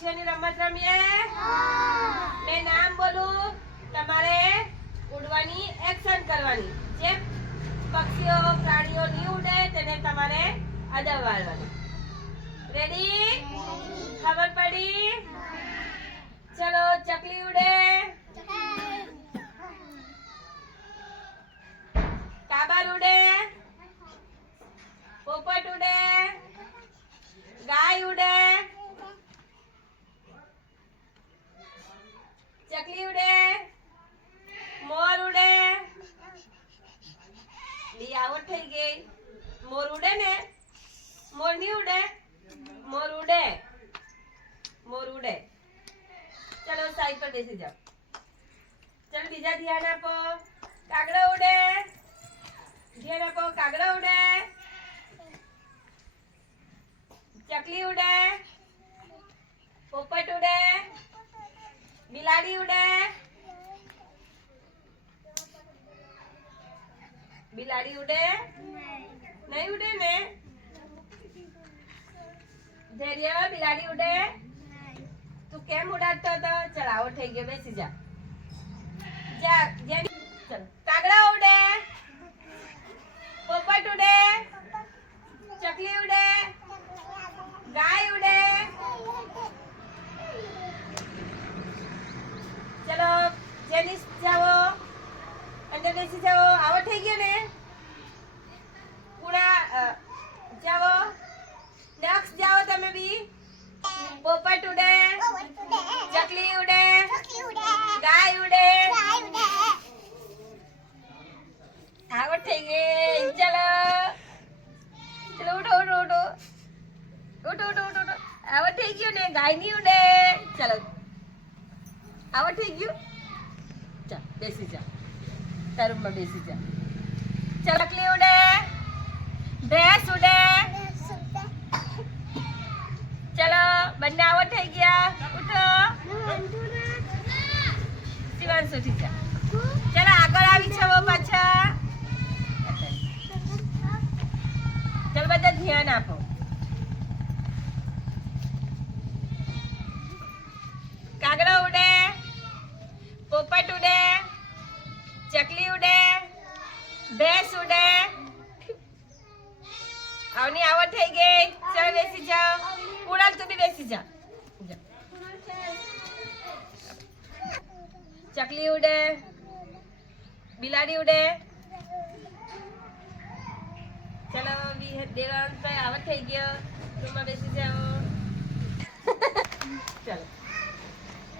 પક્ષીઓની રમત રમીએ? મેં નામ બોલું, તમારે ઉડવાની એક્શન કરવાની. જે પક્ષીઓ પ્રાણીઓ ની ઉડે તેને તમારે અડવવાની. રેડી? ખબર પડી? ચલો, ચકલી ઉડે, કાબર ઉડે, પોપટ ઉડે, ગાય ઉડે, ચકલી ઉડે, મોર ઉડે. લી આવડ થઈ ગઈ. મોર ઉડે ને? મોર ની ઉડે? મોર ઉડે, મોર ઉડે. ચલો સાઈડ પર બેસી જાઓ. ચલો બીજા ધ્યાન આપો. કાગડો ઉડે, ધ્યાન આપો. કાગડો ઉડે, ચકલી ઉડે, પોપટ ઉડે, બિલાડી ઉડે, બિલાડી ઉડે નહીં ઉડે ને? ધૈર્ય, બિલાડી ઉડે? તું કેમ ઉડાડતો હતો? ચલ આવો થઈ ગયો, બેસી જા. ચલ. કાગડા ઉડે, પોપટ ઉડે, ચકલી ઉડે, ગાય ઉડે. ચલો જેનિસ જાઓ, અંદર બેસી જાઓ. આવો થઈ ગયો ને? પૂરા જાઓ. નેક્સ્ટ જાઓ તમે બી. પોપટ ઉડે, ચકલી ઉડે, ગાય ઉડે. આવડ થઈ ગઈ. ચલો ચલો, ઉઠો ઉઠો ઉઠો ઉઠો ઉઠો ઉઠો. આવડ થઈ ગયું ને? ગાય ની ઉડે. ચલો આવડ થઈ ગયું. ચાલ બેસી જા, તારા રૂમમાં બેસી જા. ચકલી ઉડે, ભેંસ ઉડે. ચલો બંને આવડ થઈ ગયા. ઉઠો. શિવાંશ ઉઠી જા. ચલો આગળ આવી છો પાછા. ચલો બધા ધ્યાન આપો. કાગડો ઉડે, પોપટ ઉડે, ચકલી ઉડે, ભેંસ ઉડે. આવની આવડ થઈ ગઈ. ચલો બેસી જાઓ. કુણાલ તું બી બેસી જા. ચકલી ઉડે, બિલાડી ઉડે. ચલો દેવાંશ આવડ થઈ ગયો. રૂમમાં બેસી જાઓ.